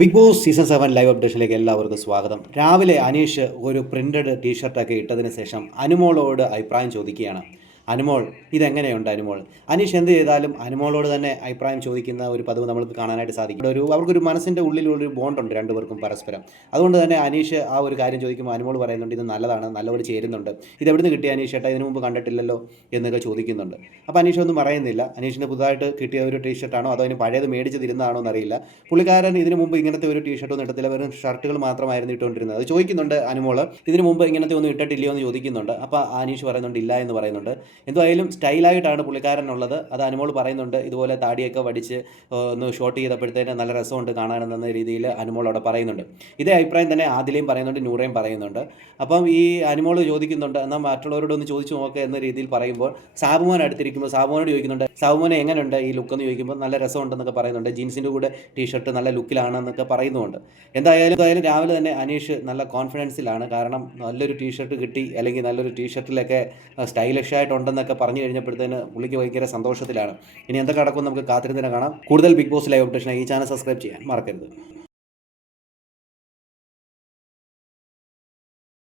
Big boss season 7 live അപ്ഡേഷനിലേക്ക് എല്ലാവർക്കും സ്വാഗതം. രാവിലെ അനീഷ് ഒരു പ്രിന്റഡ് ടീഷർട്ടൊക്കെ ഇട്ടതിന് ശേഷം അനുമോളോട് അഭിപ്രായം ചോദിക്കുകയാണ്. അനുമോൾ, ഇതെങ്ങനെയുണ്ട് അനുമോൾ? അനീഷ് എന്ത് ചെയ്താലും അനുമോളോട് തന്നെ അഭിപ്രായം ചോദിക്കുന്ന ഒരു പതിവ് നമുക്ക് കാണാനായിട്ട് സാധിക്കും. അവർക്കൊരു മനസ്സിൻ്റെ ഉള്ളിലൊരു ബോണ്ടുണ്ട് രണ്ടുപേർക്കും പരസ്പരം. അതുകൊണ്ട് തന്നെ അനീഷ് ആ ഒരു കാര്യം ചോദിക്കുമ്പോൾ അനുമോൾ പറയുന്നുണ്ട്, ഇത് നല്ലതാണ്, നല്ലപോലെ ചേരുന്നുണ്ട്, ഇത് എവിടുന്ന് കിട്ടിയ അനീഷ് ഏട്ടാ, ഇതിനു മുമ്പ് കണ്ടിട്ടില്ലല്ലോ എന്നൊക്കെ ചോദിക്കുന്നുണ്ട്. അപ്പോൾ അനീഷ് ഒന്നും പറയുന്നില്ല. അനീഷിന് പുതുതായിട്ട് കിട്ടിയ ഒരു ടീഷർട്ടാണോ അതോ അതിന് പഴയത് മേടിച്ച് തരുന്നതാണോ എന്നറിയില്ല. പുള്ളിക്കാരൻ ഇതിനു മുമ്പ് ഇങ്ങനത്തെ ഒരു ടീഷർട്ടൊന്നും ഇട്ടത്തില്ല, വെറും ഷർട്ടുകൾ മാത്രമായിരുന്നു ഇട്ടുകൊണ്ടിരുന്നത്. അത് ചോദിക്കുന്നുണ്ട് അനുമോൾ, ഇതിനു മുമ്പ് ഇങ്ങനത്തെ ഒന്നും ഇട്ടിട്ടില്ലയോ എന്ന് ചോദിക്കുന്നുണ്ട്. അപ്പോൾ അനീഷ് പറയുന്നുണ്ട് ഇല്ല എന്ന് പറയുന്നുണ്ട്. എന്തായാലും സ്റ്റൈലായിട്ടാണ് പുള്ളിക്കാരനുള്ളത്. അത് അനുമോൾ പറയുന്നുണ്ട്, ഇതുപോലെ താടിയൊക്കെ വടിച്ച് ഒന്ന് ഷോട്ട് ചെയ്തപ്പോഴത്തേന് നല്ല രസമുണ്ട് കാണാനെന്ന രീതിയിൽ അനുമോൾ അവിടെ പറയുന്നുണ്ട്. ഇതേ അഭിപ്രായം തന്നെ ആദിലയും പറയുന്നുണ്ട്, നൂറയും പറയുന്നുണ്ട്. അപ്പം ഈ അനുമോൾ ചോദിക്കുന്നുണ്ട്, എന്നാൽ മറ്റുള്ളവരോട് ഒന്ന് ചോദിച്ചു നോക്കുക എന്ന രീതിയിൽ പറയുമ്പോൾ സാബുമോൻ അടുത്തിരിക്കുമ്പോൾ സാബുമോനോട് ചോദിക്കുന്നുണ്ട്, സാബുമോനെ എങ്ങനെയുണ്ട് ഈ ലുക്ക് എന്ന് ചോദിക്കുമ്പോൾ നല്ല രസമുണ്ടെന്നൊക്കെ പറയുന്നുണ്ട്. ജീൻസിൻ്റെ കൂടെ ടീഷർട്ട് നല്ല ലുക്കിലാണെന്നൊക്കെ പറയുന്നുണ്ട്. എന്തായാലും രാവിലെ തന്നെ അനീഷ് നല്ല കോൺഫിഡൻസിലാണ്. കാരണം നല്ലൊരു ടീഷർട്ട് കിട്ടി, അല്ലെങ്കിൽ നല്ലൊരു ടീഷർട്ടിലൊക്കെ സ്റ്റൈലിഷ് ആയിട്ടുണ്ടെന്നൊക്കെ പറഞ്ഞു കഴിഞ്ഞപ്പോഴത്തേന് പുള്ളിക്ക് ഭയങ്കര സന്തോഷത്തിലാണ്. ഇനി എന്തൊക്കെ നടക്കും നമുക്ക് കാത്തിരുന്ന് കാണാം. കൂടുതൽ ബിഗ് ബോസ് ലൈവ് അപ്ഡേഷനായി ഈ ചാനൽ സബ്സ്ക്രൈബ് ചെയ്യാൻ മറക്കരുത്.